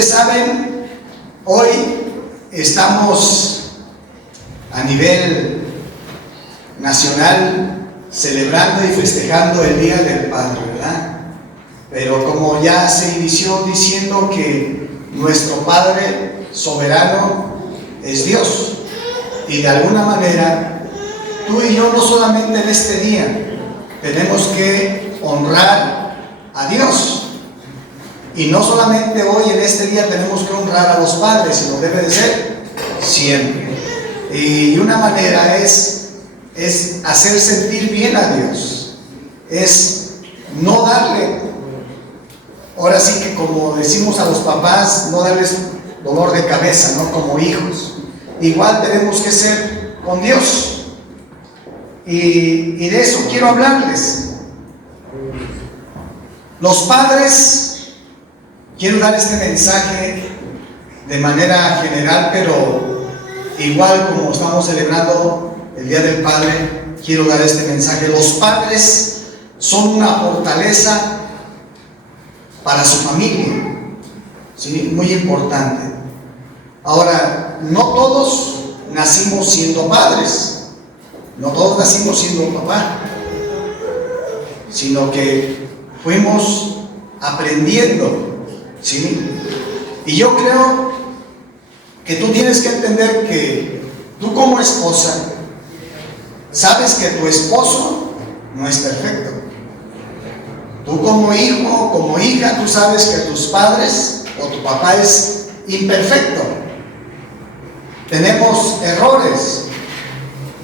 ustedes saben, hoy estamos a nivel nacional celebrando y festejando el Día del Padre, ¿verdad? Pero como ya se inició diciendo que nuestro Padre soberano es Dios, y de alguna manera tú y yo no solamente en este día tenemos que honrar a Dios, y no solamente hoy en este día tenemos que honrar a los padres, sino debe de ser siempre. Y una manera es hacer sentir bien a Dios, es no darle, ahora sí que como decimos a los papás, no darles dolor de cabeza, ¿no? Como hijos. Igual tenemos que ser con Dios. Y de eso quiero hablarles. Los padres, quiero dar este mensaje de manera general, pero igual como estamos celebrando el Día del Padre, quiero dar este mensaje. Los padres son una fortaleza para su familia, ¿sí? Muy importante. Ahora, no todos nacimos siendo padres, no todos nacimos siendo papá, sino que fuimos aprendiendo, ¿sí? Y yo creo que tú tienes que entender que tú como esposa sabes que tu esposo no es perfecto. Tú como hijo, como hija, tú sabes que tus padres o tu papá es imperfecto. Tenemos errores,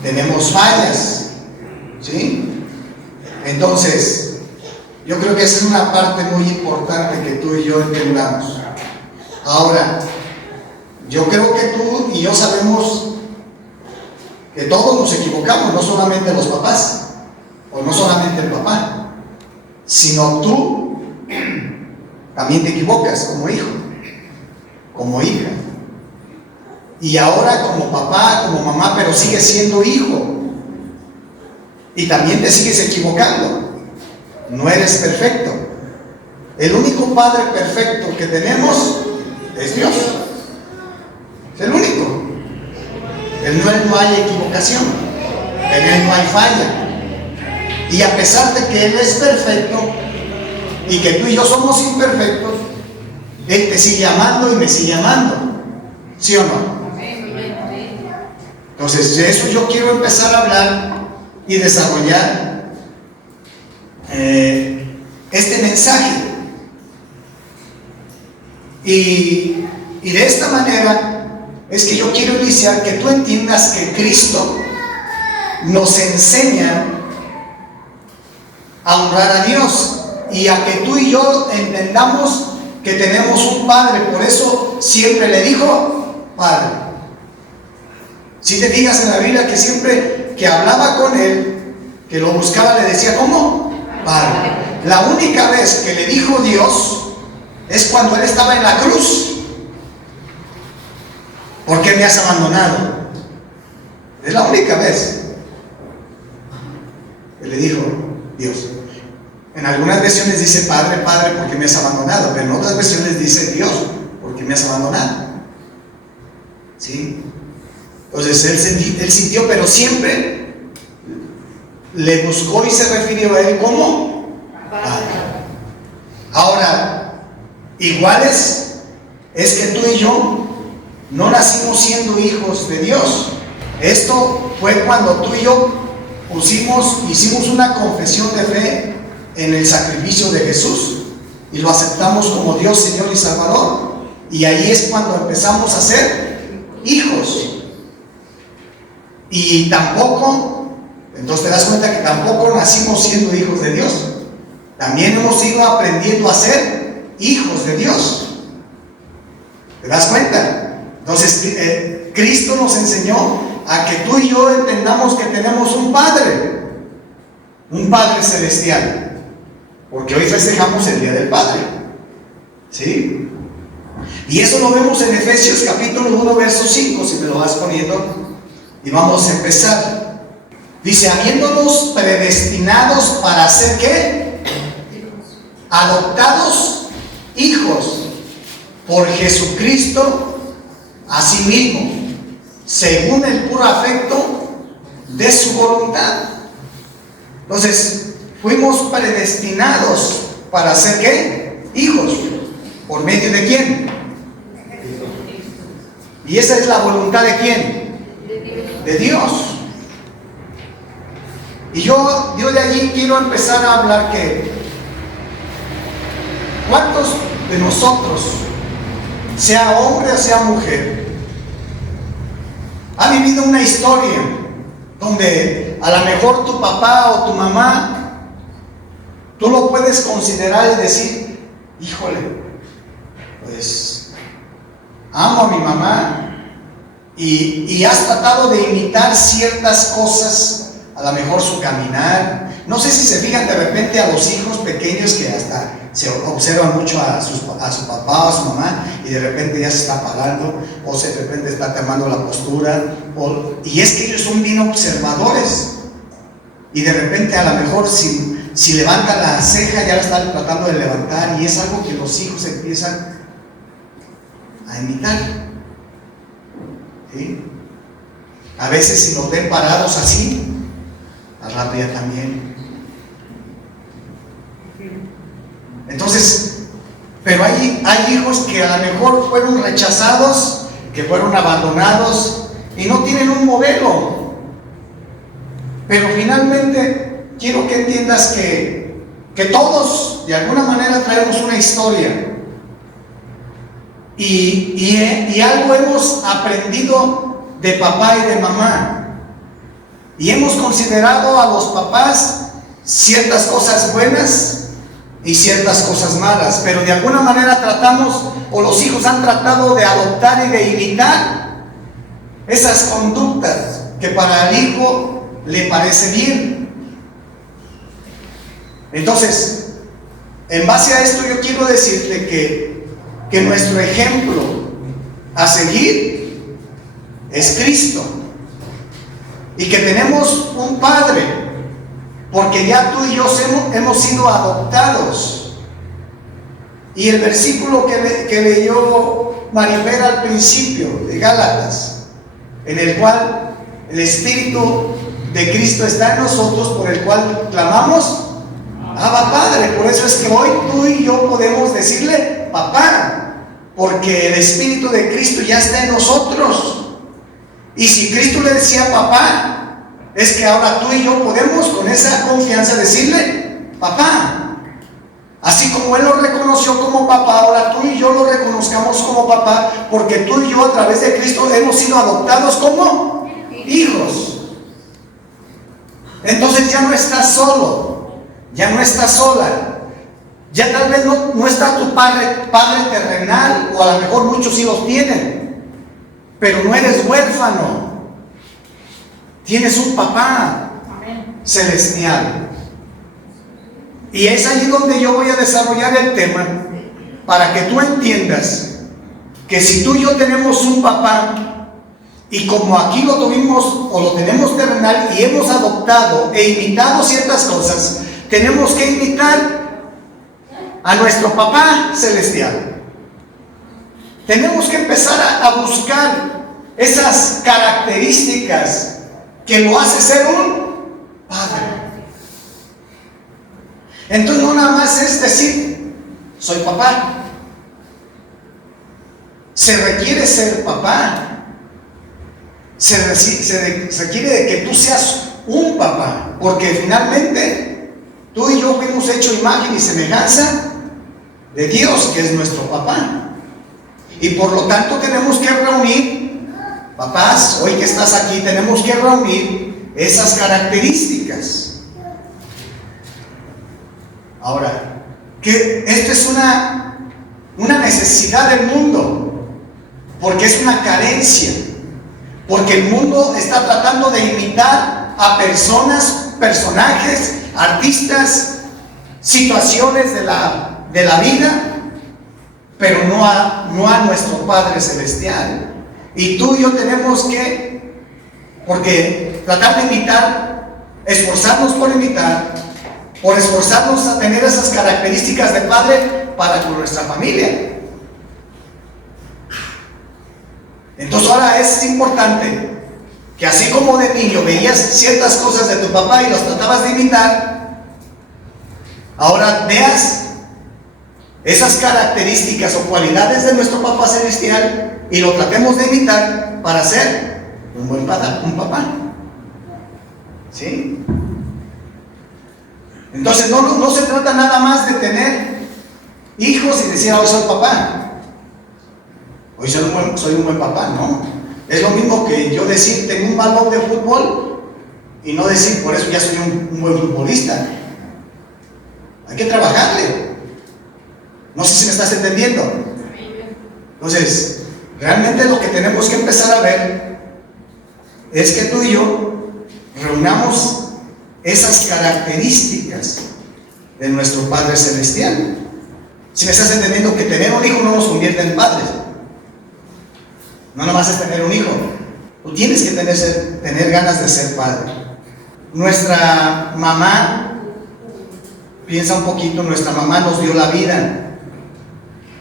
tenemos fallas, ¿sí? Entonces, yo creo que esa es una parte muy importante que tú y yo entendamos. Ahora, yo creo que tú y yo sabemos que todos nos equivocamos, no solamente los papás, o no solamente el papá, sino tú también te equivocas como hijo, como hija. Y ahora como papá, como mamá, pero sigues siendo hijo. Y también te sigues equivocando. No eres perfecto. El único padre perfecto que tenemos es Dios. Es el único. En Él no hay equivocación. En Él no hay falla. Y a pesar de que Él es perfecto y que tú y yo somos imperfectos, Él te sigue amando y me sigue amando. ¿Sí o no? Entonces, de eso yo quiero empezar a hablar y desarrollar este mensaje. Y de esta manera es que yo quiero iniciar que tú entiendas que Cristo nos enseña a honrar a Dios y a que tú y yo entendamos que tenemos un Padre. Por eso siempre le dijo Padre. Si te fijas en la Biblia que siempre que hablaba con él, que lo buscaba, le decía ¿cómo? Padre. La única vez que le dijo Dios es cuando él estaba en la cruz. ¿Por qué me has abandonado? Es la única vez que le dijo Dios. En algunas versiones dice Padre, Padre, ¿por qué me has abandonado? Pero en otras versiones dice Dios, ¿por qué me has abandonado? ¿Sí? Entonces él sintió, pero siempre le buscó y se refirió a él como Padre. Ahora, iguales es que tú y yo no nacimos siendo hijos de Dios. Esto fue cuando tú y yo hicimos una confesión de fe en el sacrificio de Jesús y lo aceptamos como Dios, Señor y Salvador. Y ahí es cuando empezamos a ser hijos. Y tampoco, entonces te das cuenta que tampoco nacimos siendo hijos de Dios. También hemos ido aprendiendo a ser hijos de Dios. ¿Te das cuenta? Entonces Cristo nos enseñó a que tú y yo entendamos que tenemos un Padre celestial, porque hoy festejamos el Día del Padre, ¿sí? Y eso lo vemos en Efesios capítulo 1 verso 5, si me lo vas poniendo. Y vamos a empezar. Dice, habiéndonos predestinados para ser ¿qué? Adoptados hijos por Jesucristo a sí mismo, según el puro afecto de su voluntad. Entonces, fuimos predestinados para ser ¿qué? Hijos. ¿Por medio de quién? Y esa es la voluntad de quién? De Dios. Y yo de allí quiero empezar a hablar que ¿cuántos de nosotros, sea hombre o sea mujer, ha vivido una historia donde a lo mejor tu papá o tu mamá, tú lo puedes considerar y decir, híjole, pues amo a mi mamá, y has tratado de imitar ciertas cosas, a lo mejor su caminar? No sé si se fijan de repente a los hijos pequeños que hasta se observan mucho a su papá o a su mamá, y de repente ya se está parando, o de repente está tomando la postura, y es que ellos son bien observadores, y de repente a lo mejor si levanta la ceja ya la están tratando de levantar, y es algo que los hijos empiezan a imitar, ¿sí? A veces si nos ven parados así, al rato ya también. Entonces, pero hay hijos que a lo mejor fueron rechazados, que fueron abandonados y no tienen un modelo. Pero finalmente quiero que entiendas que todos de alguna manera traemos una historia, y algo hemos aprendido de papá y de mamá, y hemos considerado a los papás ciertas cosas buenas y ciertas cosas malas, pero de alguna manera tratamos, o los hijos han tratado de adoptar y de imitar esas conductas que para el hijo le parece bien. Entonces, en base a esto yo quiero decirte que nuestro ejemplo a seguir es Cristo, y que tenemos un Padre, porque ya tú y yo hemos sido adoptados. Y el versículo que leyó Maribel al principio de Gálatas, en el cual el Espíritu de Cristo está en nosotros, por el cual clamamos Abba Padre. Por eso es que hoy tú y yo podemos decirle papá, porque el Espíritu de Cristo ya está en nosotros. Y si Cristo le decía papá, es que ahora tú y yo podemos con esa confianza decirle papá. Así como Él lo reconoció como papá, ahora tú y yo lo reconozcamos como papá, porque tú y yo a través de Cristo hemos sido adoptados como hijos. Entonces ya no estás solo, ya no estás sola, ya tal vez no está tu padre terrenal, o a lo mejor muchos sí los tienen, pero no eres huérfano, tienes un papá celestial. Y es allí donde yo voy a desarrollar el tema, para que tú entiendas que si tú y yo tenemos un papá, y como aquí lo tuvimos o lo tenemos terrenal, y hemos adoptado e imitado ciertas cosas, tenemos que imitar a nuestro papá celestial. Tenemos que empezar a buscar esas características que lo hace ser un padre. Entonces no nada más es decir soy papá, se requiere ser papá, se requiere de que tú seas un papá, porque finalmente tú y yo fuimos hechos imagen y semejanza de Dios, que es nuestro papá. Y por lo tanto tenemos que reunir, papás, hoy que estás aquí, tenemos que reunir esas características. Ahora, que esto es una necesidad del mundo, porque es una carencia, porque el mundo está tratando de imitar a personajes, artistas, situaciones de la vida, pero no a nuestro Padre Celestial. Y tú y yo tenemos que, porque tratar de imitar, esforzarnos por imitar, por esforzarnos a tener esas características de Padre para con nuestra familia. Entonces ahora es importante que así como de niño veías ciertas cosas de tu papá y los tratabas de imitar, ahora veas esas características o cualidades de nuestro papá celestial y lo tratemos de imitar para ser un buen papá. ¿Sí? Entonces no se trata nada más de tener hijos y decir, hoy soy papá, hoy soy un buen papá, ¿no? Es lo mismo que yo decir, tengo un balón de fútbol y no decir, por eso ya soy un buen futbolista. Hay que trabajarle. No sé si me estás entendiendo. Entonces, realmente lo que tenemos que empezar a ver es que tú y yo reunamos esas características de nuestro Padre Celestial. Si me estás entendiendo, que tener un hijo no nos convierte en padres. No nomás es tener un hijo. Tú tienes que tener ganas de ser padre. Nuestra mamá, piensa un poquito, nuestra mamá nos dio la vida,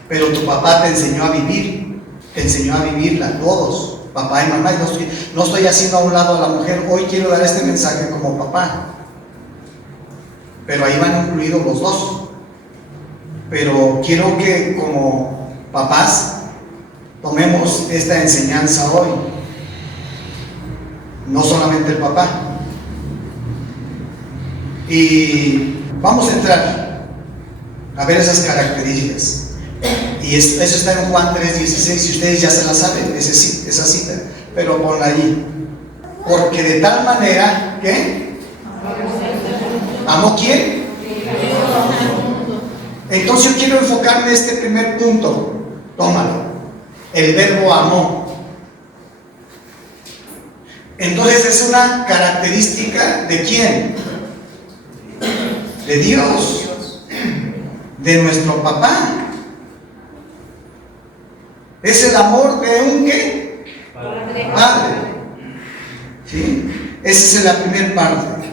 pero tu papá te enseñó a vivir, te enseñó a vivirla, todos, papá y mamá. No estoy haciendo a un lado a la mujer. Hoy quiero dar este mensaje como papá, pero ahí van incluidos los dos. Pero quiero que como papás tomemos esta enseñanza hoy, no solamente el papá. Y vamos a entrar a ver esas características. Y eso está en Juan 3:16, si ustedes ya se la saben, esa cita, pero ponla allí. Porque de tal manera, ¿qué? ¿Amó quién? Entonces yo quiero enfocarme en este primer punto. Tómalo. El verbo amó. Entonces es una característica ¿de quién? De Dios, de nuestro papá. Es el amor de un ¿qué? Padre. ¿Sí? Esa es la primera parte.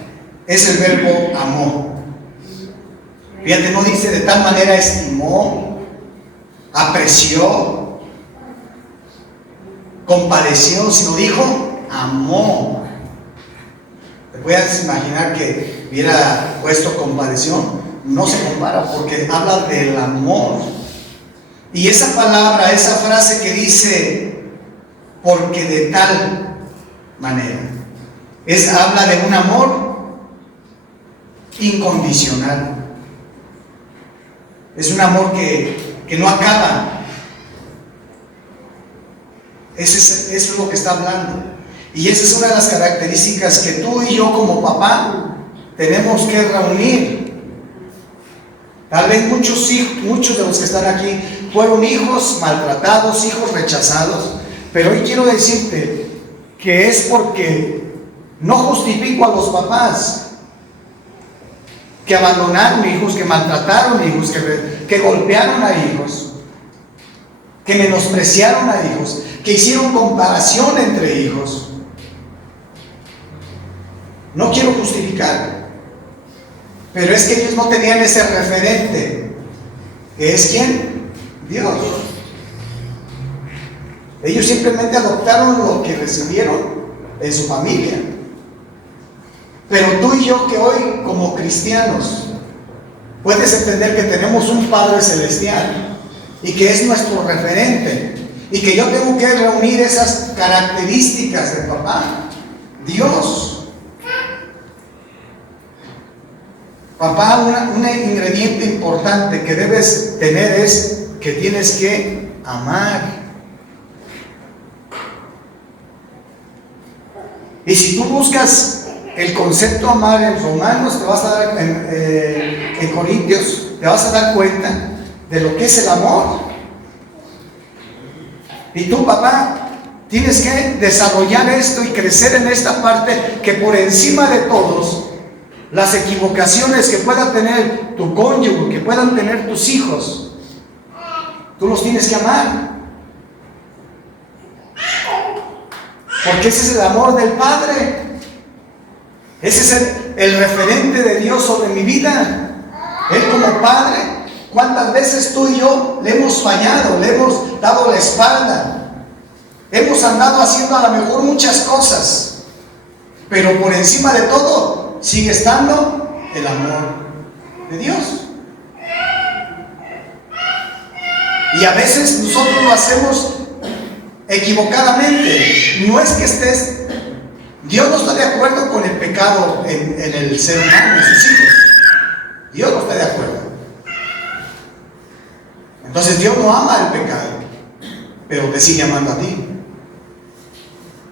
Es el verbo amó. Fíjate, no dice de tal manera estimó, apreció, compadeció, sino dijo amó. ¿Te puedes imaginar que hubiera puesto compadeció? No se compara, porque habla del amor. Y esa palabra, esa frase que dice porque de tal manera, habla de un amor incondicional. Es un amor que no acaba. Eso es lo que está hablando. Y esa es una de las características que tú y yo como papá tenemos que reunir. Tal vez muchos de los que están aquí fueron hijos maltratados, hijos rechazados, pero hoy quiero decirte que es porque no justifico a los papás que abandonaron hijos, que maltrataron hijos, que golpearon a hijos, que menospreciaron a hijos, que hicieron comparación entre hijos. No quiero justificar, pero es que ellos no tenían ese referente, que es ¿quién? Dios. Ellos simplemente adoptaron lo que recibieron en su familia. Pero tú y yo, que hoy como cristianos puedes entender que tenemos un Padre Celestial y que es nuestro referente, y que yo tengo que reunir esas características de papá. Dios, papá, un ingrediente importante que debes tener es que tienes que amar. Y si tú buscas el concepto amar en Romanos, te vas a dar en Corintios, te vas a dar cuenta de lo que es el amor. Y tú, papá, tienes que desarrollar esto y crecer en esta parte, que por encima de todos, las equivocaciones que pueda tener tu cónyuge, que puedan tener tus hijos, tú los tienes que amar. Porque ese es el amor del Padre. Ese es el referente de Dios sobre mi vida. Él como Padre, ¿cuántas veces tú y yo le hemos fallado, le hemos dado la espalda? Hemos andado haciendo a lo mejor muchas cosas, pero por encima de todo sigue estando el amor de Dios. Y a veces nosotros lo hacemos equivocadamente. No es que Dios no está de acuerdo con el pecado en el ser humano, en sus hijos. Dios no está de acuerdo. Entonces Dios no ama el pecado, pero te sigue amando a ti.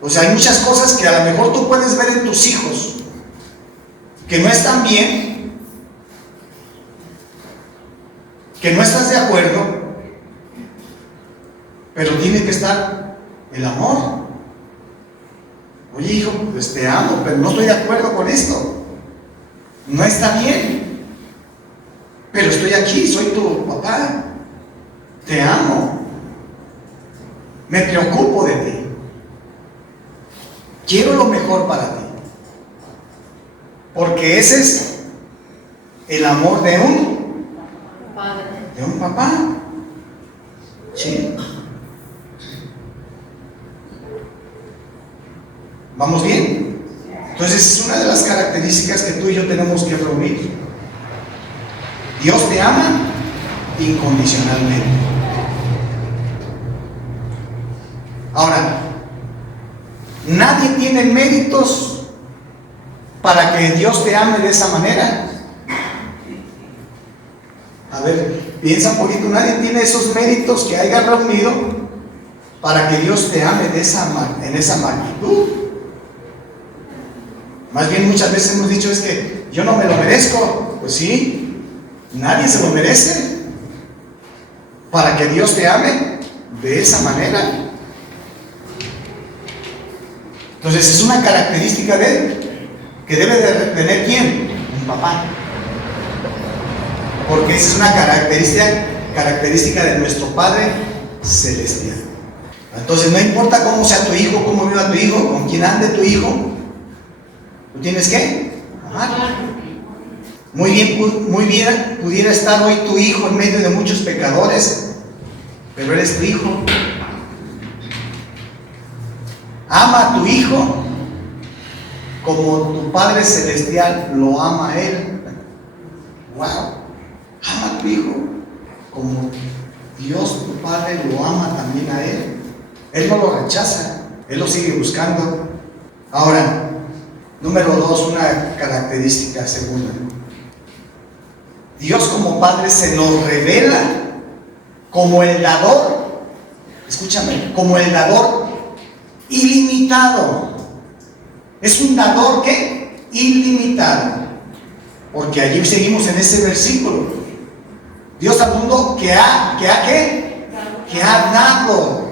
O sea, hay muchas cosas que a lo mejor tú puedes ver en tus hijos que no están bien, que no estás de acuerdo, pero tiene que estar el amor. Oye, hijo, pues te amo, pero no estoy de acuerdo con esto. No está bien, pero estoy aquí, soy tu papá. Te amo. Me preocupo de ti. Quiero lo mejor para ti. Porque ese es el amor de un padre, de un papá. Sí. ¿Vamos bien? Entonces es una de las características que tú y yo tenemos que reunir. Dios te ama incondicionalmente. Ahora, nadie tiene méritos para que Dios te ame de esa manera. A ver, piensa un poquito. Nadie tiene esos méritos que haya reunido para que Dios te ame en esa magnitud. Más bien muchas veces hemos dicho es que yo no me lo merezco. Pues sí, nadie se lo merece para que Dios te ame de esa manera. Entonces es una característica de Él que debe de tener ¿quién? Un papá. Porque esa es una característica de nuestro Padre Celestial. Entonces no importa cómo sea tu hijo, cómo viva tu hijo, con quién ande tu hijo, tú tienes que amar. Muy bien pudiera estar hoy tu hijo en medio de muchos pecadores, pero eres tu hijo. Ama a tu hijo como tu Padre Celestial lo ama a él. Wow. Ama a tu hijo como Dios tu Padre lo ama también a él. Él no lo rechaza, Él lo sigue buscando. Ahora, número 2, una característica segunda. Dios como Padre se nos revela como el dador. Escúchame, como el dador ilimitado. Es un dador ¿qué? Ilimitado. Porque allí seguimos en ese versículo. Dios al mundo que ha dado.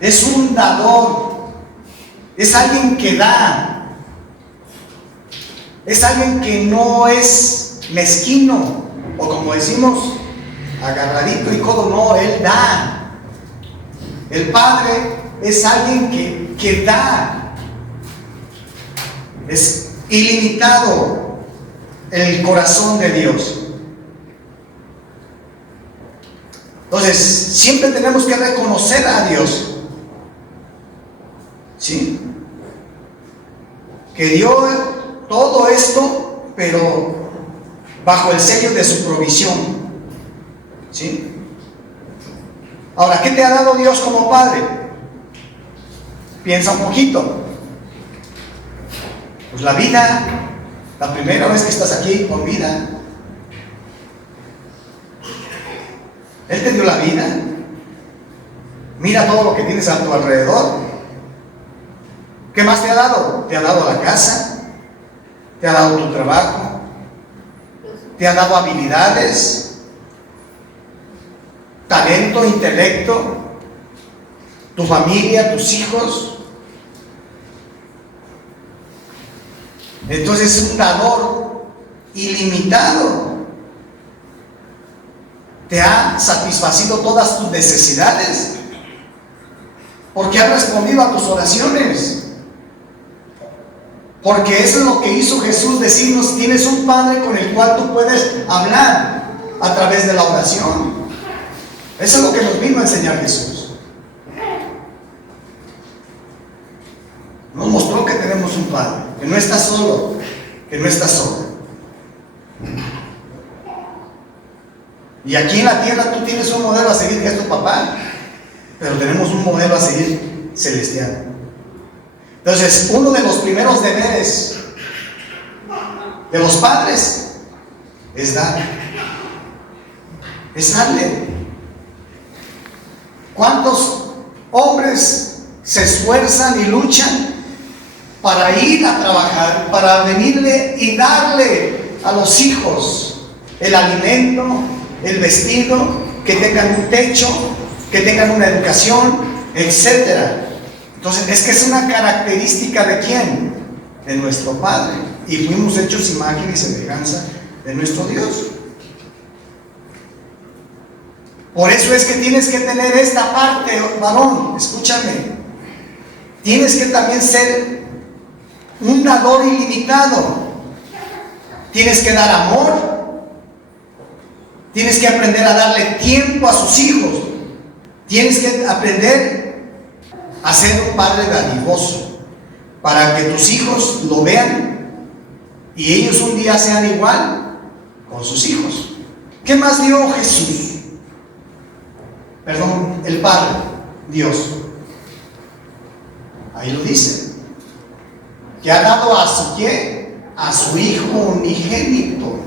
Es un dador. Es alguien que da. Es alguien que no es mezquino. O como decimos, agarradito y codo. No, Él da. El Padre es alguien que da. Es ilimitado el corazón de Dios. Entonces, siempre tenemos que reconocer a Dios. ¿Sí? Que dio todo esto, pero bajo el sello de su provisión. ¿Sí? Ahora, ¿qué te ha dado Dios como Padre? Piensa un poquito. Pues la vida, la primera vez que estás aquí con vida. Él te dio la vida. Mira todo lo que tienes a tu alrededor. ¿Qué más te ha dado? Te ha dado la casa, te ha dado tu trabajo, te ha dado habilidades, talento, intelecto, tu familia, tus hijos. Entonces es un dador ilimitado. Te ha satisfacido todas tus necesidades, porque ha respondido a tus oraciones. Porque eso es lo que hizo Jesús, decirnos: tienes un Padre con el cual tú puedes hablar a través de la oración. Eso es lo que nos vino a enseñar Jesús. tenemos un Padre, que no está solo, que no está solo. Y aquí en la tierra tú tienes un modelo a seguir que es tu papá, pero tenemos un modelo a seguir celestial. Entonces, uno de los primeros deberes de los padres es dar. Es darle. ¿Cuántos hombres se esfuerzan y luchan para ir a trabajar, para venirle y darle a los hijos el alimento, el vestido, que tengan un techo, que tengan una educación, etcétera? Entonces, es que es una característica ¿de quién? De nuestro Padre. Y fuimos hechos imagen y semejanza de nuestro Dios. Por eso es que tienes que tener esta parte, varón, escúchame. Tienes que también ser un dador ilimitado. Tienes que dar amor. Tienes que aprender a darle tiempo a sus hijos. Tienes que aprender a ser un padre dadivoso, para que tus hijos lo vean y ellos un día sean igual con sus hijos. ¿Qué más dio Jesús? Perdón, el Padre, Dios. Ahí lo dice. Que ha dado a su ¿qué? A su Hijo unigénito.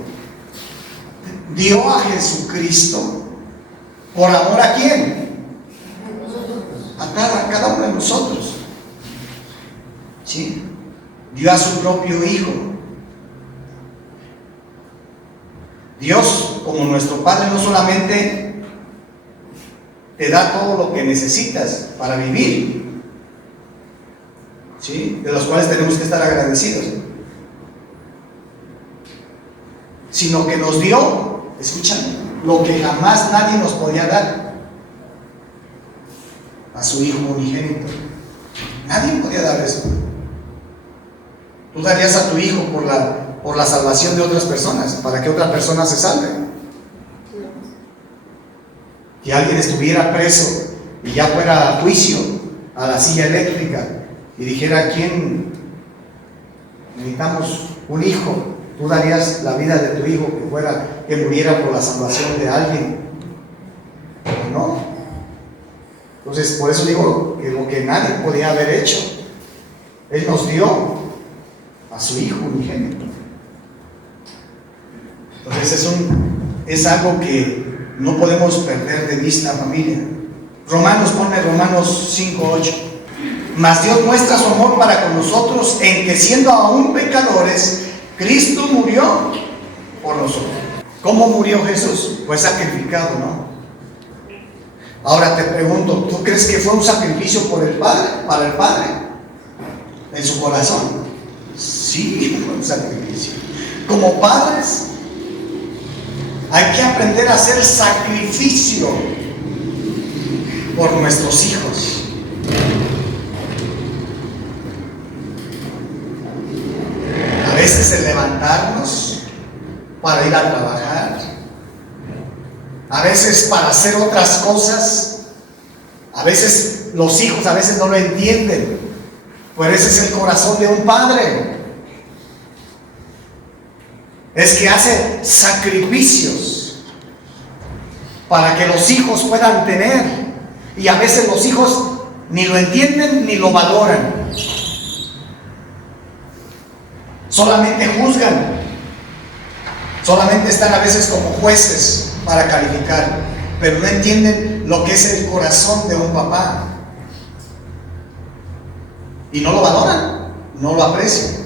Dio a Jesucristo. ¿Por amor a quién? A cada uno de nosotros. ¿Sí? Dio a su propio Hijo. Dios, como nuestro Padre, no solamente te da todo lo que necesitas para vivir, ¿sí? De los cuales tenemos que estar agradecidos, sino que nos dio, escuchan, lo que jamás nadie nos podía dar: a su Hijo unigénito. Nadie podía dar eso. Tú darías a tu hijo por la salvación de otras personas, para que otra persona se salve. Que alguien estuviera preso y ya fuera a juicio, a la silla eléctrica, y dijera: ¿quién? Necesitamos un hijo. ¿Tú darías la vida de tu hijo que muriera por la salvación de alguien? No. Entonces, por eso digo que lo que nadie podía haber hecho, Él nos dio a su Hijo unigénito. Entonces es algo que no podemos perder de vista, familia. Romanos 5:8. Mas Dios muestra su amor para con nosotros en que, siendo aún pecadores, Cristo murió por nosotros. ¿Cómo murió Jesús? Fue sacrificado, ¿no? Ahora te pregunto, ¿tú crees que fue un sacrificio por el Padre, para el Padre, en su corazón? Sí, fue un sacrificio. Como padres, hay que aprender a hacer sacrificio por nuestros hijos. A veces el levantarnos para ir a trabajar, a veces para hacer otras cosas. A veces los hijos a veces no lo entienden, pero ese es el corazón de un padre. Es que hace sacrificios para que los hijos puedan tener, y a veces los hijos ni lo entienden ni lo valoran. Solamente juzgan, solamente están a veces como jueces para calificar, pero no entienden lo que es el corazón de un papá, y no lo valoran, no lo aprecian.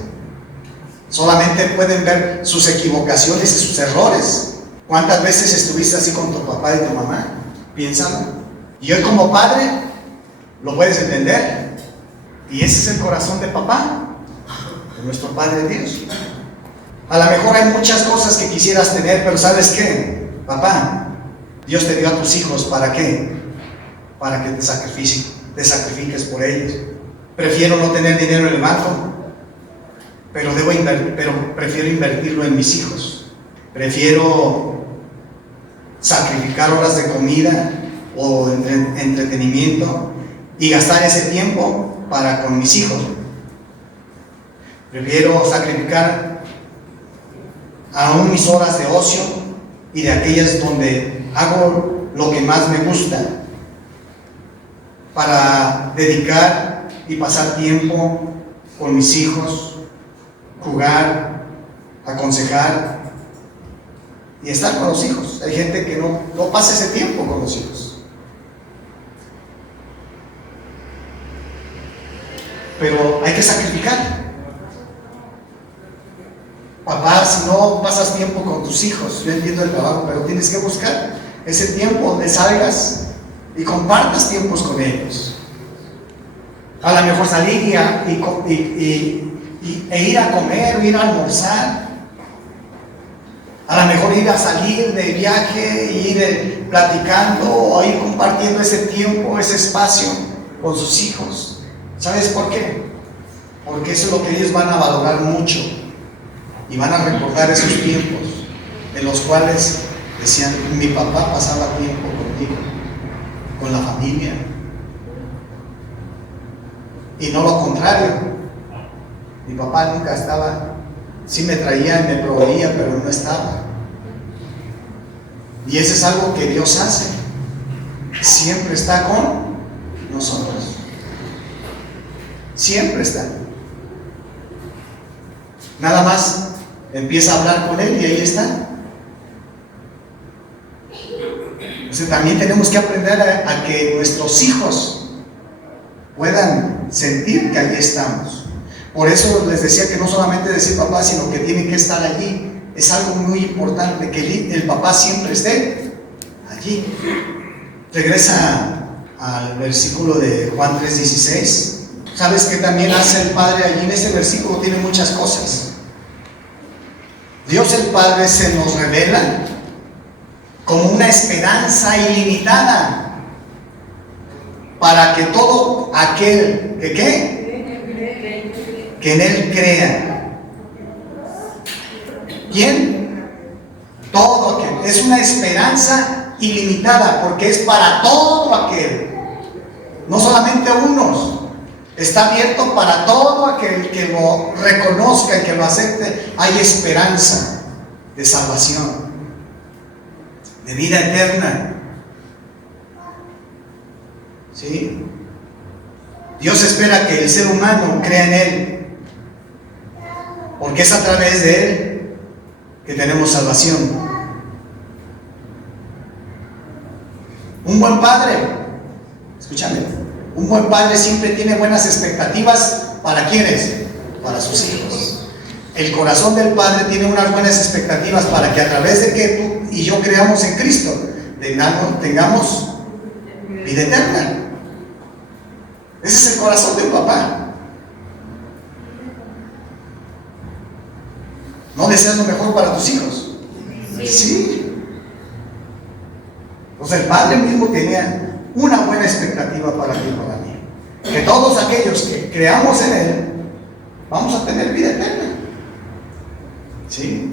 Solamente pueden ver sus equivocaciones y sus errores. ¿Cuántas veces estuviste así con tu papá y tu mamá? Piénsalo. Y hoy como padre lo puedes entender, y ese es el corazón de papá, de nuestro Padre Dios. A lo mejor hay muchas cosas que quisieras tener, pero ¿sabes qué? Papá, Dios te dio a tus hijos, ¿para qué? Para que te sacrifiques por ellos. Prefiero no tener dinero en el banco, pero prefiero invertirlo en mis hijos. Prefiero sacrificar horas de comida o entretenimiento y gastar ese tiempo con mis hijos. Prefiero sacrificar aún mis horas de ocio y de aquellas donde hago lo que más me gusta para dedicar y pasar tiempo con mis hijos, jugar, aconsejar y estar con los hijos. Hay gente que no pasa ese tiempo con los hijos. Pero hay que sacrificar. Papá, si no pasas tiempo con tus hijos, yo entiendo el trabajo, pero tienes que buscar ese tiempo donde salgas y compartas tiempos con ellos. A lo mejor salir e ir a comer, o ir a almorzar. A lo mejor ir a salir de viaje, ir platicando o ir compartiendo ese tiempo, ese espacio con sus hijos. ¿Sabes por qué? Porque eso es lo que ellos van a valorar mucho y van a recordar esos tiempos en los cuales decían: mi papá pasaba tiempo contigo, con la familia. Y no lo contrario, mi papá nunca estaba, sí me traía y me proveía, pero no estaba. Y eso es algo que Dios hace, siempre está con nosotros, siempre está. Nada más empieza a hablar con Él y ahí está. Entonces también tenemos que aprender a que nuestros hijos puedan sentir que allí estamos. Por eso les decía que no solamente decir papá, sino que tienen que estar allí. Es algo muy importante que el papá siempre esté allí. Regresa al versículo de Juan 3:16. ¿Sabes qué también hace el Padre allí? En ese versículo tiene muchas cosas. Dios el Padre se nos revela como una esperanza ilimitada para que todo aquel que en Él crea. ¿Quién? Todo aquel. Es una esperanza ilimitada porque es para todo aquel, no solamente unos. Está abierto para todo aquel que lo reconozca y que lo acepte. Hay esperanza de salvación, de vida eterna. ¿Sí? Dios espera que el ser humano crea en Él, porque es a través de Él que tenemos salvación. Un buen padre, escúchame, un buen padre siempre tiene buenas expectativas. ¿Para quiénes? Para sus hijos. El corazón del Padre tiene unas buenas expectativas para que a través de que tú y yo creamos en Cristo tengamos vida eterna. Ese es el corazón de un papá. ¿No deseas lo mejor para tus hijos? Sí. Pues el Padre mismo tenía una buena expectativa para ti y para mí. Que todos aquellos que creamos en Él vamos a tener vida eterna. ¿Sí?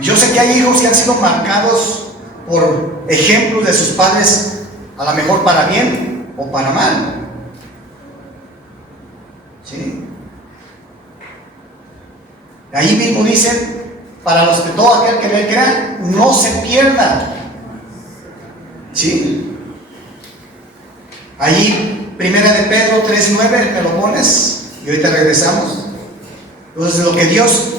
Yo sé que hay hijos que han sido marcados por ejemplos de sus padres, a lo mejor para bien o para mal. ¿Sí? Ahí mismo dicen: para los que todo aquel que le crea no se pierda. ¿Sí? Ahí, primera de Pedro 3:9, ¿me lo pones? Y ahorita regresamos. Entonces, lo que Dios,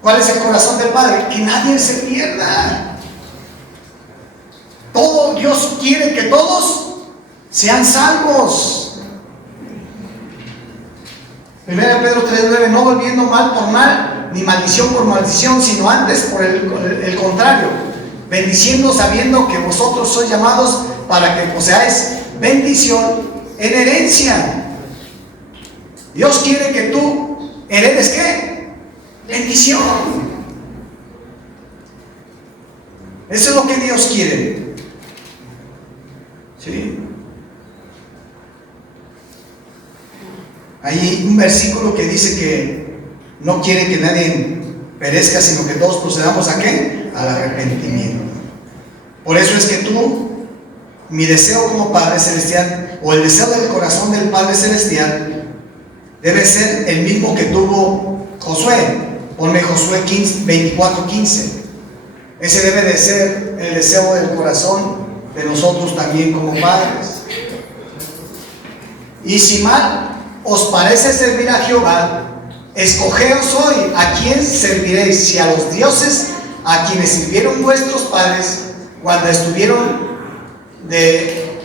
¿cuál es el corazón del Padre? Que nadie se pierda. Todo Dios quiere que todos sean salvos. Primera de Pedro 3:9, no volviendo mal por mal, ni maldición por maldición, sino antes por el contrario, bendiciendo, sabiendo que vosotros sois llamados para que poseáis bendición en herencia. Dios quiere que tú heredes ¿qué? Bendición. Eso es lo que Dios quiere. ¿Sí? Hay un versículo que dice que no quiere que nadie perezca, sino que todos procedamos ¿a qué? Al arrepentimiento. Por eso es que tú, mi deseo como Padre Celestial, o el deseo del corazón del Padre Celestial, debe ser el mismo que tuvo Josué. Ponme Josué 24:15. Ese debe de ser el deseo del corazón de nosotros también como padres. Y si mal os parece servir a Jehová, escogeos hoy a quién serviréis, si a los dioses a quienes sirvieron vuestros padres cuando estuvieron de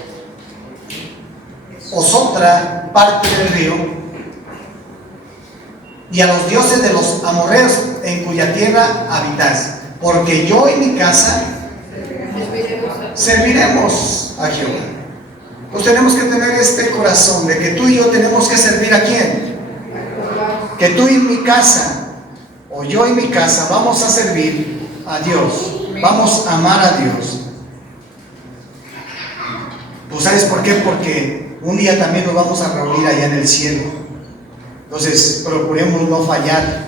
otra parte del río, y a los dioses de los amorreos en cuya tierra habitáis, porque yo y mi casa serviremos a Jehová. Pues tenemos que tener este corazón de que tú y yo tenemos que servir a quién. Que tú y mi casa, o yo y mi casa, vamos a servir a Dios, vamos a amar a Dios. Pues ¿sabes por qué? Porque un día también nos vamos a reunir allá en el cielo. Entonces procuremos no fallar,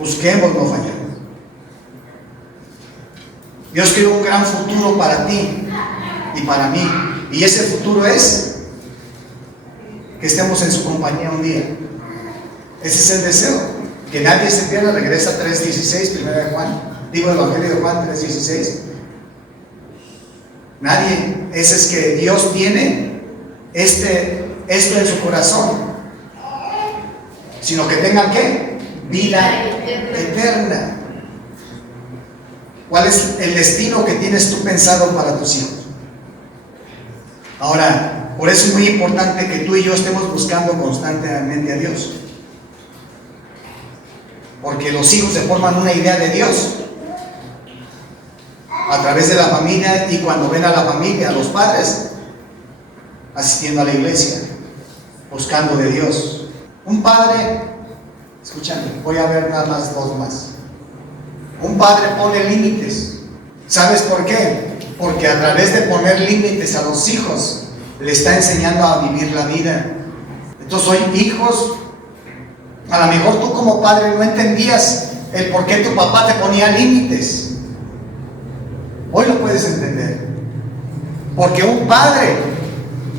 busquemos no fallar. Dios creó un gran futuro para ti y para mí, y ese futuro es que estemos en su compañía un día. Ese es el deseo, que nadie se pierda. Regresa 3:16, primera de Juan, digo Evangelio de Juan 3:16. Nadie, ese es que Dios tiene esto en su corazón, sino que tengan ¿qué? Vida eterna. ¿Cuál es el destino que tienes tú pensado para tus hijos? Ahora, por eso es muy importante que tú y yo estemos buscando constantemente a Dios, porque los hijos se forman una idea de Dios a través de la familia, y cuando ven a la familia, a los padres asistiendo a la iglesia, buscando de Dios. Un padre, escúchame, voy a ver nada más dos más. Un padre pone límites. ¿Sabes por qué? Porque a través de poner límites a los hijos, le está enseñando a vivir la vida. Entonces hoy hijos, a lo mejor tú como padre no entendías el por qué tu papá te ponía límites. Hoy lo puedes entender. Porque un padre,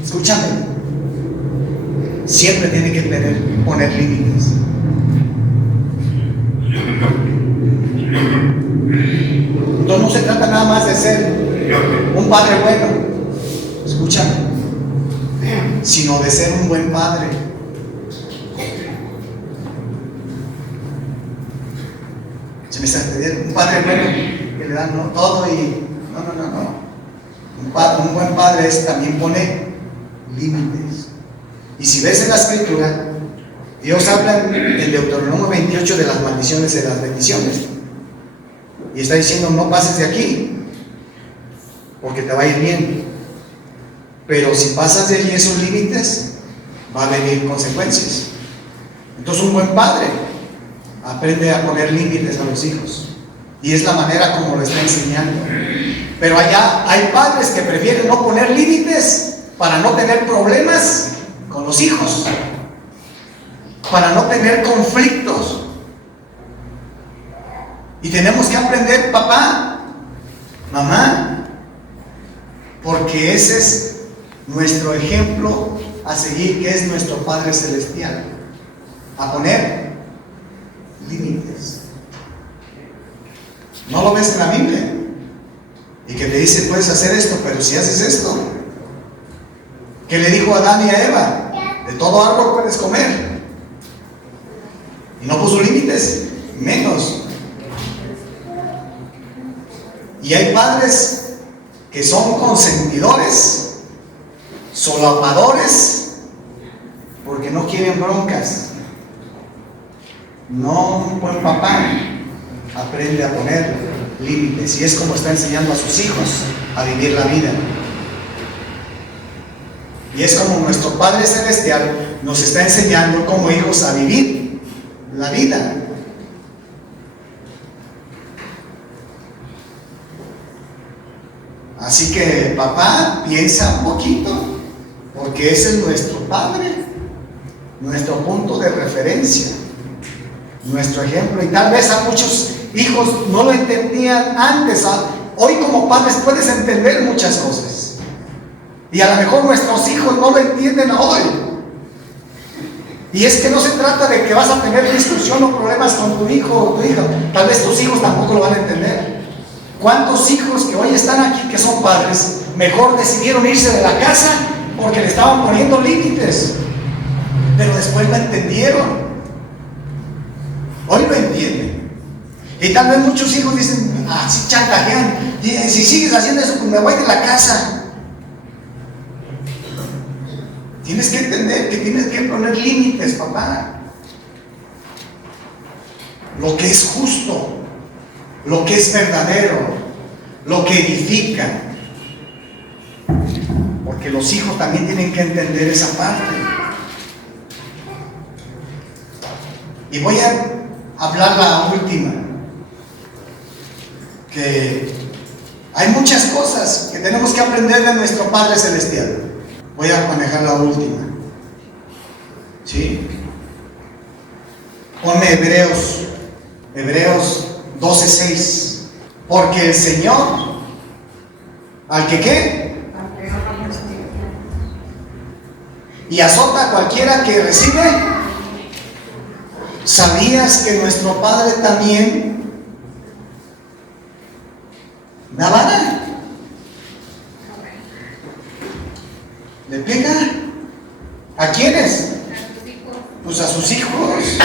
escúchame, siempre tiene que poner límites. Entonces no se trata nada más de ser un padre bueno, escúchame, sino de ser un buen padre. Se me está entendiendo. Un padre bueno que le dan todo y no. Un buen padre también pone límites. Y si ves en la escritura, Dios habla en Deuteronomio 28 de las maldiciones y de las bendiciones, y está diciendo: no pases de aquí porque te va a ir bien, pero si pasas de allí esos límites va a venir consecuencias. Entonces un buen padre aprende a poner límites a los hijos, y es la manera como lo está enseñando. Pero allá hay padres que prefieren no poner límites para no tener problemas con los hijos, para no tener conflictos. Y tenemos que aprender, papá, mamá, porque ese es nuestro ejemplo a seguir, que es nuestro Padre Celestial, a poner límites. ¿No lo ves en la Biblia? Y que te dice: puedes hacer esto, pero si haces esto. ¿Qué le dijo a Adán y a Eva? De todo árbol puedes comer. Y no puso límites, menos. Y hay padres que son consentidores, solapadores, porque no quieren broncas. No, un buen papá aprende a poner límites, y es como está enseñando a sus hijos a vivir la vida. Y es como nuestro Padre Celestial nos está enseñando como hijos a vivir la vida. Así que papá, piensa un poquito, porque ese es nuestro Padre, nuestro punto de referencia, nuestro ejemplo. Y tal vez a muchos hijos no lo entendían antes. Hoy como padres puedes entender muchas cosas, y a lo mejor nuestros hijos no lo entienden hoy. Y es que no se trata de que vas a tener discusión o problemas con tu hijo o tu hija. Tal vez tus hijos tampoco lo van a entender. ¿Cuántos hijos que hoy están aquí que son padres, mejor decidieron irse de la casa porque le estaban poniendo límites? Pero después lo entendieron. Hoy lo entienden. Y tal vez muchos hijos dicen, sí chantajean, si sigues haciendo eso, pues me voy de la casa. Tienes que entender que tienes que poner límites, papá. Lo que es justo, lo que es verdadero, lo que edifica. Porque los hijos también tienen que entender esa parte. Y voy a hablar la última, que hay muchas cosas que tenemos que aprender de nuestro Padre Celestial. Voy a manejar la última. ¿Sí? Ponme Hebreos 12:6. Porque el Señor, ¿al que qué? Y azota a cualquiera que recibe. ¿Sabías que nuestro Padre también da vara? ¿Le pega? ¿A quiénes? Pues a sus hijos.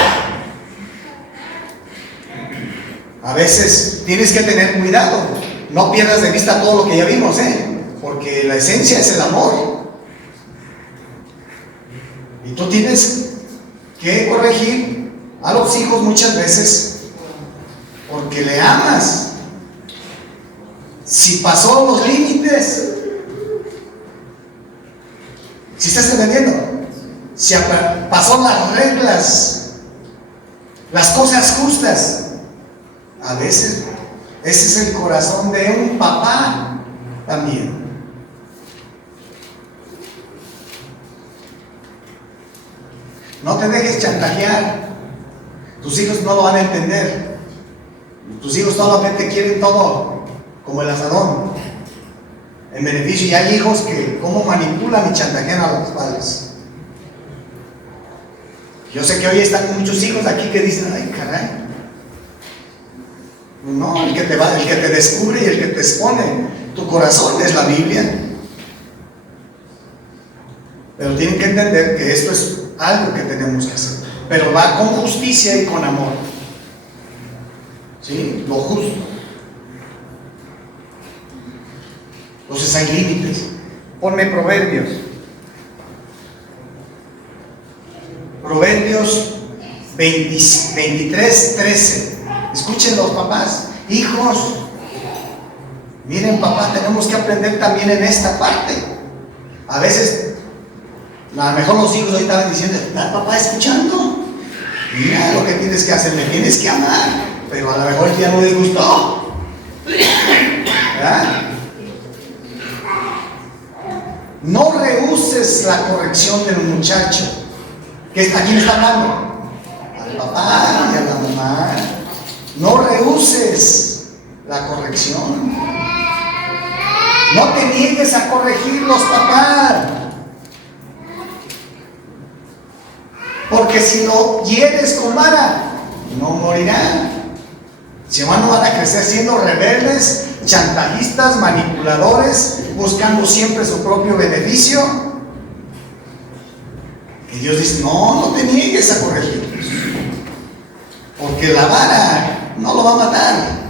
A veces tienes que tener cuidado. No pierdas de vista todo lo que ya vimos, porque la esencia es el amor. Y tú tienes que corregir a los hijos muchas veces porque le amas. Si pasó los límites, si estás entendiendo, si pasó las reglas, las cosas justas, a veces ese es el corazón de un papá también. No te dejes chantajear. Tus hijos no lo van a entender. Tus hijos solamente quieren todo como el asadón, en beneficio. Y hay hijos que cómo manipulan y chantajean a los padres. Yo sé que hoy están muchos hijos aquí que dicen, ay caray. No, el que te descubre y el que te expone tu corazón es la Biblia. Pero tienen que entender que esto es algo que tenemos que hacer, pero va con justicia y con amor. ¿Sí? Lo justo. Entonces hay límites. Ponme Proverbios. Proverbios 23:13. Escuchen los papás. Hijos, miren papá, tenemos que aprender también en esta parte. A veces, a lo mejor los hijos ahorita estaban diciendo, ¿está papá escuchando? Mira lo que tienes que hacer, me tienes que amar. Pero a lo mejor ya no le gustó. ¿Verdad? No rehuses la corrección del muchacho. ¿A quién está hablando? Al papá y a la mamá. No rehuses la corrección. No te niegues a corregirlos, papá. Porque si lo hieres con vara, no morirá. Si van a crecer siendo rebeldes, chantajistas, manipuladores, buscando siempre su propio beneficio. Y Dios dice, no te niegues a corregirlos. Porque la vara no lo va a matar.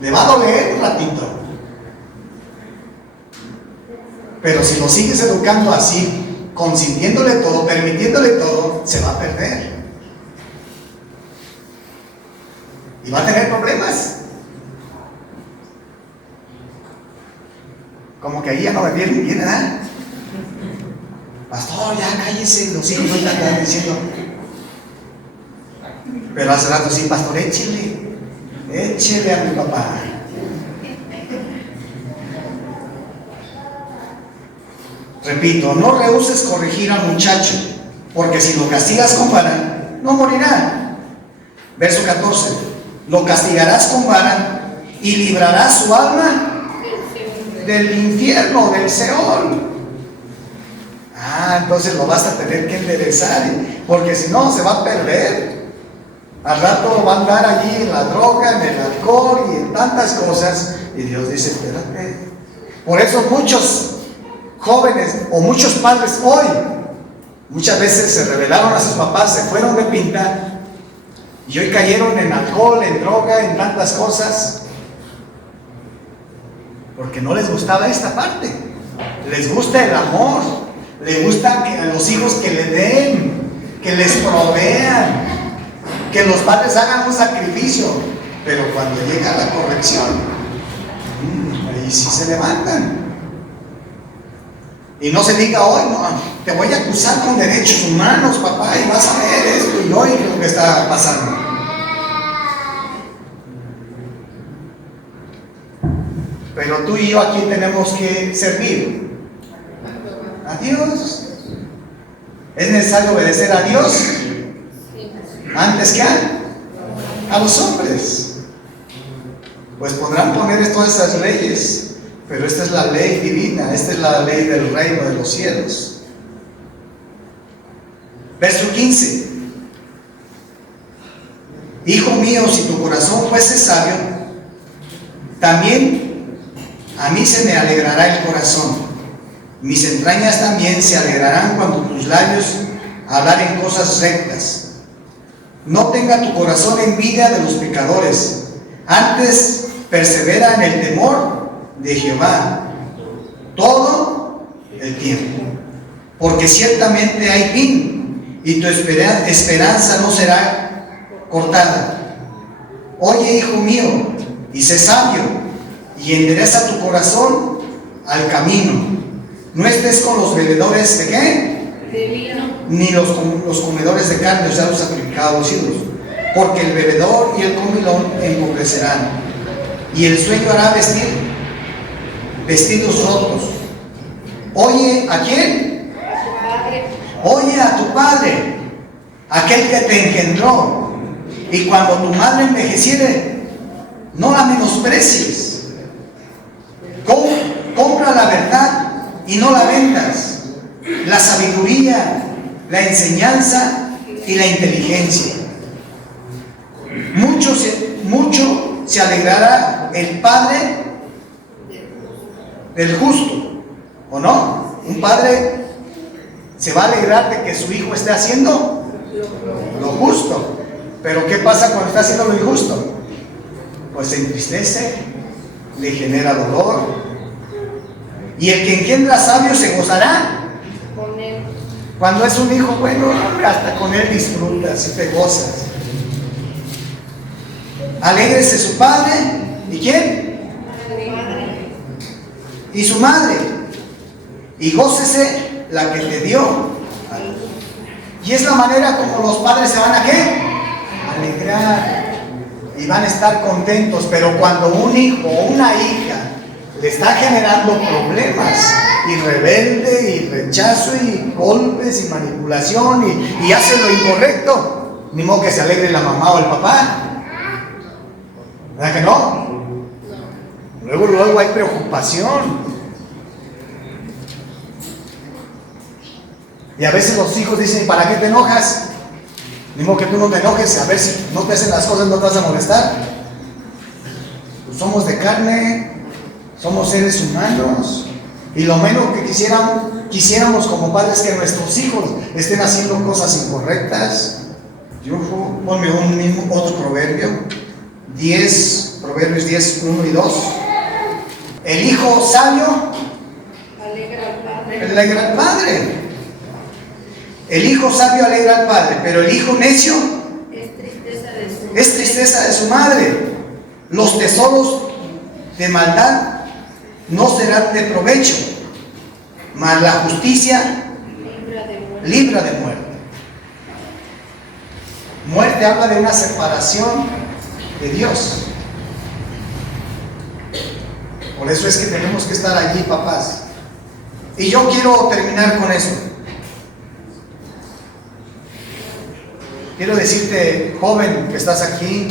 Le va a doler un ratito. Pero si lo sigues educando así, consintiéndole todo, permitiéndole todo, se va a perder. Y va a tener problemas. Como que ahí ya no me viene bien, ¿verdad? Pastor, ya cállese, los hijos no están diciendo. Pero hace rato sí, pastor, échele a mi papá. Repito, no rehuses corregir al muchacho, porque si lo castigas con vara, no morirá. Verso 14, lo castigarás con vara y librarás su alma del infierno, del Seol. Entonces lo vas a tener que enderezar, porque si no se va a perder. Al rato va a andar allí en la droga, en el alcohol y en tantas cosas. Y Dios dice, espérate. Por eso muchos jóvenes o muchos padres hoy, muchas veces se rebelaron a sus papás, se fueron de pinta y hoy cayeron en alcohol, en droga, en tantas cosas, porque no les gustaba esta parte. Les gusta el amor, les gusta a los hijos que le den, que les provean, que los padres hagan un sacrificio. Pero cuando llega la corrección, ahí sí se levantan. Y no se diga hoy, no, te voy a acusar con derechos humanos, papá, y vas a ver esto y hoy lo que está pasando. Pero tú y yo aquí tenemos que servir a Dios. ¿Es necesario obedecer a Dios antes que a los hombres? Pues podrán poner todas esas leyes, pero esta es la ley divina, esta es la ley del reino de los cielos. Verso 15. Hijo mío, si tu corazón fuese sabio, también a mí se me alegrará el corazón. Mis entrañas también se alegrarán cuando tus labios hablaren cosas rectas. No tenga tu corazón envidia de los pecadores, antes persevera en el temor de Jehová todo el tiempo, porque ciertamente hay fin y tu esperanza no será cortada. Oye, hijo mío, y sé sabio, y endereza tu corazón al camino. No estés con los bebedores de ¿qué? De vino. Ni los comedores de carne, o sea, los sacrificados ídolos, porque el bebedor y el comilón empobrecerán, y el sueño hará vestir vestidos rotos. Oye, ¿a quién? A su padre. Oye a tu padre, aquel que te engendró, y cuando tu madre envejeciere, no la menosprecies. Compra la verdad y no la vendas, la sabiduría, la enseñanza y la inteligencia. Mucho se alegrará el padre del justo, ¿o no? Un padre se va a alegrar de que su hijo esté haciendo lo justo. Pero ¿qué pasa cuando está haciendo lo injusto? Pues se entristece, le genera dolor. Y el que engendra sabio se gozará Con él. cuando es un hijo bueno, hasta con él disfrutas y te gozas. Alégrese su padre, ¿y quién? Padre. Y su madre, y gócese la que te dio. Y es la manera como los padres se van a ¿qué? Alegrar y van a estar contentos. Pero cuando un hijo o una hija le está generando problemas y rebelde y rechazo y golpes y manipulación y hace lo incorrecto, ni modo que se alegre la mamá o el papá, ¿verdad que no? Luego hay preocupación. Y a veces los hijos dicen, ¿para qué te enojas? Ni modo que tú no te enojes, a ver si no te hacen las cosas, no te vas a molestar. Pues somos de carne, somos seres humanos, y lo menos que quisiéramos como padres que nuestros hijos estén haciendo cosas incorrectas. Ponme otro proverbio, Proverbios 10, 1 y 2. El hijo sabio Alegra al padre. alegra al padre. El hijo sabio alegra al padre, pero el hijo necio Es tristeza de su madre. Los tesoros de maldad no serán de provecho, mas la justicia libra de muerte. Muerte habla de una separación de Dios. Por eso es que tenemos que estar allí, papás. Y yo quiero terminar con eso. Quiero decirte, joven que estás aquí,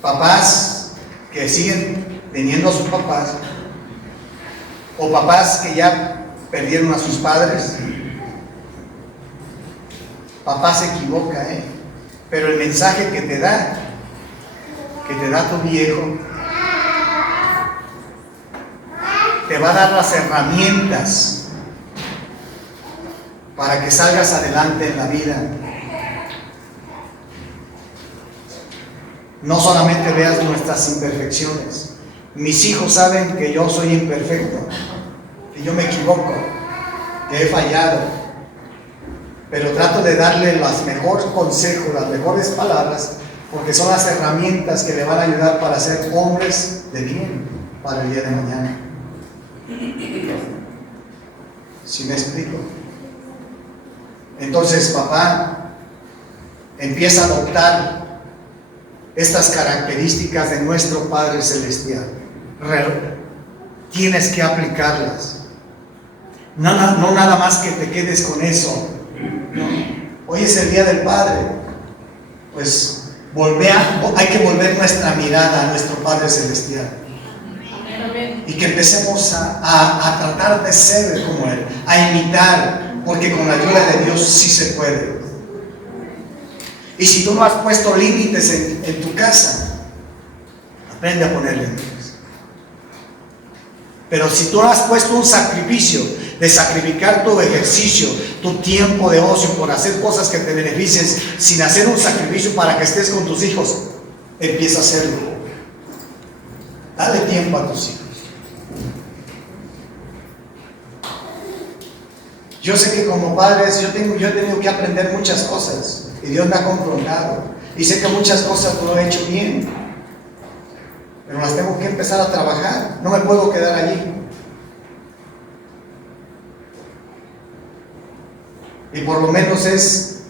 papás que siguen teniendo a sus papás, o papás que ya perdieron a sus padres, Papá se equivoca, pero el mensaje que te da tu viejo, te va a dar las herramientas para que salgas adelante en la vida. No solamente veas nuestras imperfecciones. Mis hijos saben que yo soy imperfecto, que yo me equivoco, que he fallado, pero trato de darle los mejores consejos, las mejores palabras, porque son las herramientas que le van a ayudar para ser hombres de bien para el día de mañana. ¿Sí me explico? Entonces, papá, empieza a adoptar estas características de nuestro Padre Celestial. Tienes que aplicarlas. No nada más que te quedes con eso. No. Hoy es el Día del Padre. Pues hay que volver nuestra mirada a nuestro Padre Celestial. Y que empecemos a tratar de ser como Él, a imitar, porque con la ayuda de Dios sí se puede. Y si tú no has puesto límites en tu casa, aprende a poner límites. Pero si tú has puesto un sacrificio de sacrificar tu ejercicio, tu tiempo de ocio por hacer cosas que te beneficien, sin hacer un sacrificio para que estés con tus hijos, empieza a hacerlo. Dale tiempo a tus hijos. Yo sé que como padres yo he tenido que aprender muchas cosas y Dios me ha confrontado y sé que muchas cosas no he hecho bien, pero las tengo que empezar a trabajar. No me puedo quedar allí. Y por lo menos es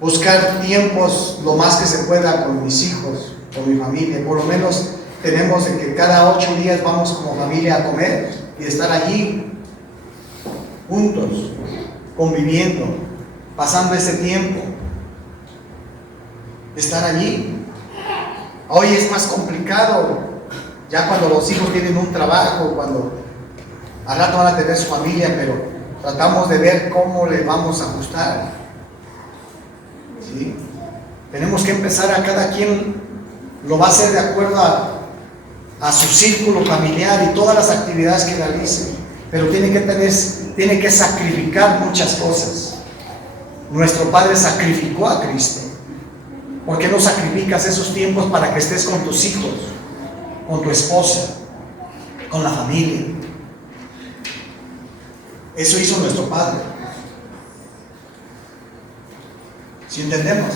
buscar tiempos lo más que se pueda con mis hijos, con mi familia. Por lo menos tenemos en que cada 8 días vamos como familia a comer y estar allí juntos, conviviendo, pasando ese tiempo, estar allí. Hoy es más complicado, ya cuando los hijos tienen un trabajo, cuando al rato van a tener su familia, pero tratamos de ver cómo le vamos a ajustar. ¿Sí? Tenemos que empezar, a cada quien lo va a hacer de acuerdo a su círculo familiar y todas las actividades que realice, pero tiene que sacrificar muchas cosas. Nuestro Padre sacrificó a Cristo. ¿Por qué no sacrificas esos tiempos para que estés con tus hijos, con tu esposa, con la familia? Eso hizo nuestro Padre. ¿Sí entendemos?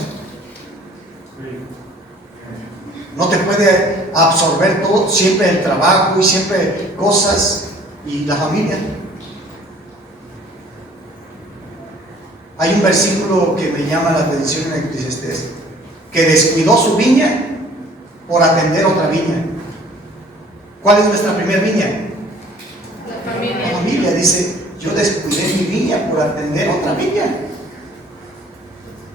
No te puede absorber todo, siempre el trabajo y siempre cosas y la familia. Hay un versículo que me llama la atención en Eclesiastés, que descuidó su viña por atender otra viña. ¿Cuál es nuestra primera viña? La familia. La familia. Dice, yo descuidé mi viña por atender otra viña.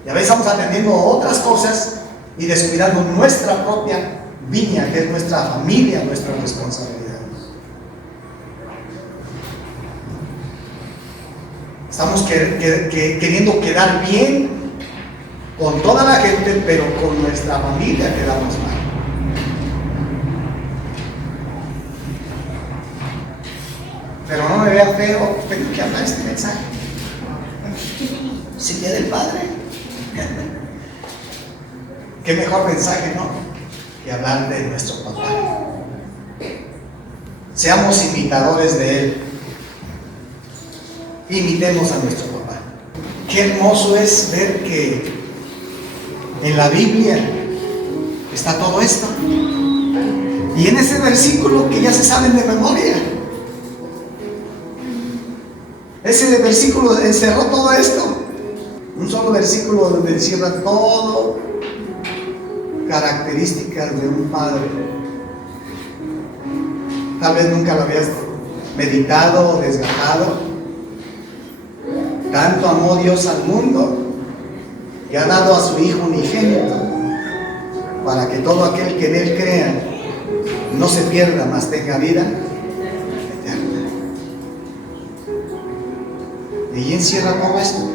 Y a veces estamos atendiendo otras cosas y descuidando nuestra propia viña, que es nuestra familia, nuestra responsabilidad. Estamos queriendo quedar bien con toda la gente, pero con nuestra familia quedamos mal. Pero no me vea feo, tengo que hablar este mensaje. Es el Día del Padre. Qué mejor mensaje, ¿no? Que hablar de nuestro papá. Seamos imitadores de Él. Imitemos a nuestro papá. Qué hermoso es ver que en la Biblia está todo esto. Y en ese versículo que ya se saben de memoria. Ese versículo encerró todo esto. Un solo versículo donde encierra todo, características de un padre. Tal vez nunca lo habías meditado o desgajado. Tanto amó Dios al mundo y ha dado a su Hijo unigénito para que todo aquel que en Él crea no se pierda, mas tenga vida eterna. Y ahí encierra todo esto.